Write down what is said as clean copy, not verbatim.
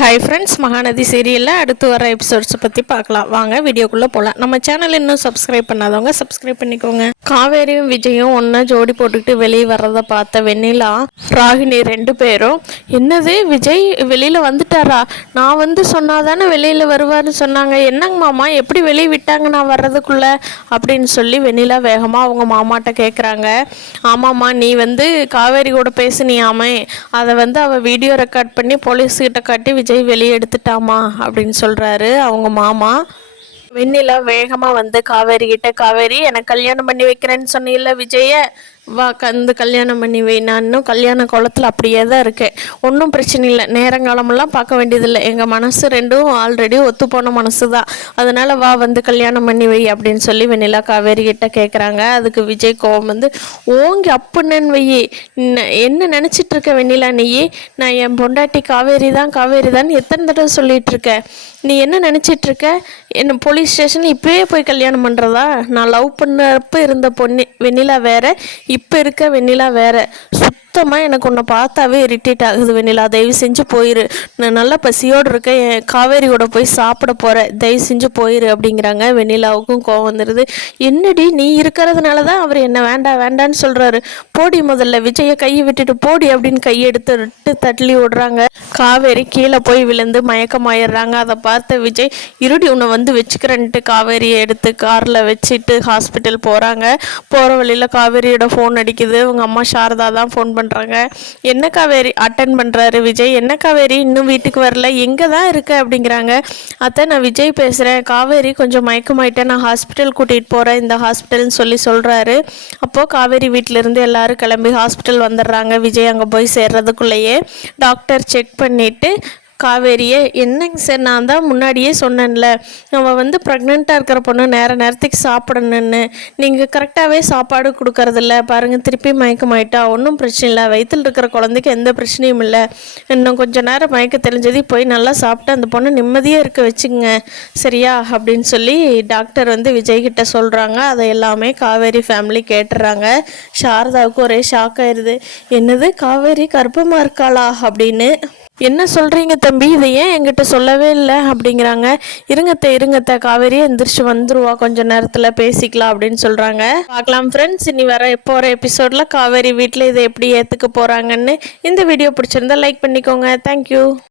Hi friends, Mahanadi சீரியலில் அடுத்து வர எபிசோட்ஸை பற்றி பார்க்கலாம். வாங்க வீடியோக்குள்ளே போகலாம். நம்ம சேனல் இன்னும் சப்ஸ்கிரைப் பண்ணாதவங்க சப்ஸ்கிரைப் பண்ணிக்கோங்க. காவேரியும் விஜயும் ஒன்றா ஜோடி போட்டுக்கிட்டு வெளியே வர்றதை பார்த்த வெண்ணிலா ராகினி 2 பேரும், என்னது விஜய் வெளியில் வந்துட்டாரா? நான் வந்து சொன்னாதானே வெளியில் வருவார்னு சொன்னாங்க. என்னங்க மாமா, எப்படி வெளியே விட்டாங்க நான் வர்றதுக்குள்ளே அப்படின்னு சொல்லி வெண்ணிலா வேகமாக அவங்க மாமாட்ட கேட்குறாங்க. ஆமாம்மா, நீ வந்து காவேரி கூட பேசுனியாமே, அதை வந்து அவள் வீடியோ ரெக்கார்ட் பண்ணி போலீஸ்கிட்ட காட்டி விஜய் வெளியே எடுத்துட்டாமா அப்படின்னு சொல்கிறாரு அவங்க மாமா. வெண்ணிலா வேகமாக வந்து காவேரி கிட்ட, காவேரி எனக்கு கல்யாணம் பண்ணி வைக்கிறேன்னு சொன்னீல்ல விஜய, வா கந்து கல்யாணம் பண்ணி வை. நான் இன்னும் கல்யாண குளத்தில் அப்படியே தான் இருக்கேன். ஒன்றும் பிரச்சனை இல்லை, நேரங்காலமெல்லாம் பார்க்க வேண்டியதில்லை. எங்கள் மனசு ரெண்டும் ஆல்ரெடி ஒத்துப்போன மனசு தான். அதனால் வா வந்து கல்யாணம் பண்ணி வை அப்படின்னு சொல்லி வெண்ணிலா காவேரி கிட்ட கேட்குறாங்க. அதுக்கு விஜய் கோவம் வந்து, ஓங்கி அப்புன்னு வை. என்ன நினச்சிட்டு இருக்க வெண்ணிலா நீயே? நான் என் பொண்டாட்டி காவேரி தான் எத்தனை தடவை சொல்லிட்டு இருக்கேன். நீ என்ன நினச்சிட்ருக்க? என்ன போலீஸ் ஸ்டேஷன் இப்போயே போய் கல்யாணம் பண்ணுறதா? நான் லவ் பண்ணப்போ இருந்த வெண்ணிலா வேறு, இப்போ இருக்க வெண்ணிலா வேறு. சுத்தமாக எனக்கு உன்னை பார்த்தாவே இரிட்டேட் ஆகுது வெண்ணிலா. தயவு செஞ்சு போயிரு. நான் நல்லா பசியோடு இருக்கேன், என் காவேரியோட போய் சாப்பிட போகிறேன். தயவு செஞ்சு போயிரு அப்படிங்கிறாங்க. வெண்ணிலாவுக்கும் கோவம் வந்துடுது. என்னடி நீ இருக்கிறதுனால தான் அவர் என்ன வேண்டான்னு சொல்கிறாரு. போடி முதல்ல, விஜயை கையை விட்டுட்டு போடி அப்படின்னு கையெடுத்து தள்ளி விடுறாங்க. காவேரி கீழே போய் விழுந்து மயக்கமாயிடுறாங்க. அதை பார்த்த விஜய், இருடி உன்னை வந்து வச்சுக்கிறேன்ட்டு காவேரியை எடுத்து காரில் வச்சுட்டு ஹாஸ்பிட்டல் போகிறாங்க. போகிற வழியில் காவேரியோட ஃபோன் அடிக்குது. அவங்க அம்மா சாரதா தான் ஃபோன் பண்ணுறாங்க. என்ன காவேரி அட்டன் பண்ணுறாரு விஜய். என்ன காவேரி இன்னும் வீட்டுக்கு வரல, எங்கே தான் இருக்க அப்படிங்கிறாங்க. அத்தை நான் விஜய் பேசுகிறேன், காவேரி கொஞ்சம் மயக்கமாயிட்டேன், நான் ஹாஸ்பிட்டல் கூட்டிகிட்டு போகிறேன், இந்த ஹாஸ்பிட்டல்னு சொல்கிறாரு. அப்போது காவேரி வீட்டிலேருந்து எல்லோரும் கிளம்பி ஹாஸ்பிட்டல் வந்துடுறாங்க. விஜய் அங்கே போய் சேர்றதுக்குள்ளேயே டாக்டர் செக் பண்ணிவிட்டு, காவேரியே என்னங்க சார், நான் தான் முன்னாடியே சொன்னேன்ல, நம்ம வந்து ப்ரெக்னெண்ட்டாக இருக்கிற பொண்ணு நேரத்துக்கு சாப்பிடணுன்னு, நீங்கள் கரெக்டாகவே சாப்பாடு கொடுக்கறதில்ல பாருங்கள், திருப்பி மயக்கமாயிட்டா. ஒன்றும் பிரச்சனை இல்லை, வயிற்றில் இருக்கிற குழந்தைக்கு எந்த பிரச்சனையும் இல்லை. இன்னும் கொஞ்சம் நேரம் மயக்க தெளிஞ்சது போய் நல்லா சாப்பிட்டு அந்த பொண்ணு நிம்மதியாக இருக்க வச்சுங்க சரியா அப்படின்னு சொல்லி டாக்டர் வந்து விஜய்கிட்ட சொல்கிறாங்க. அதை எல்லாமே காவேரி ஃபேமிலி கேட்டுறாங்க. சாரதாவுக்கு ஒரே ஷாக் ஆயிடுது. என்னது காவேரி கர்ப்பமாக இருக்காளா அப்படின்னு. என்ன சொல்கிறீங்க தம்பி, இதை ஏன் என்கிட்ட சொல்லவே இல்லை அப்படிங்கிறாங்க. இருங்கத்த காவேரியே எந்திரிச்சு வந்துருவா, கொஞ்சம் நேரத்தில் பேசிக்கலாம் அப்படின்னு சொல்கிறாங்க. பார்க்கலாம் ஃப்ரெண்ட்ஸ், இனி எப்போ வர எபிசோடில் காவேரி வீட்டில் இதை எப்படி ஏற்றுக்க போகிறாங்கன்னு. இந்த வீடியோ பிடிச்சிருந்தா லைக் பண்ணிக்கோங்க. தேங்க்யூ.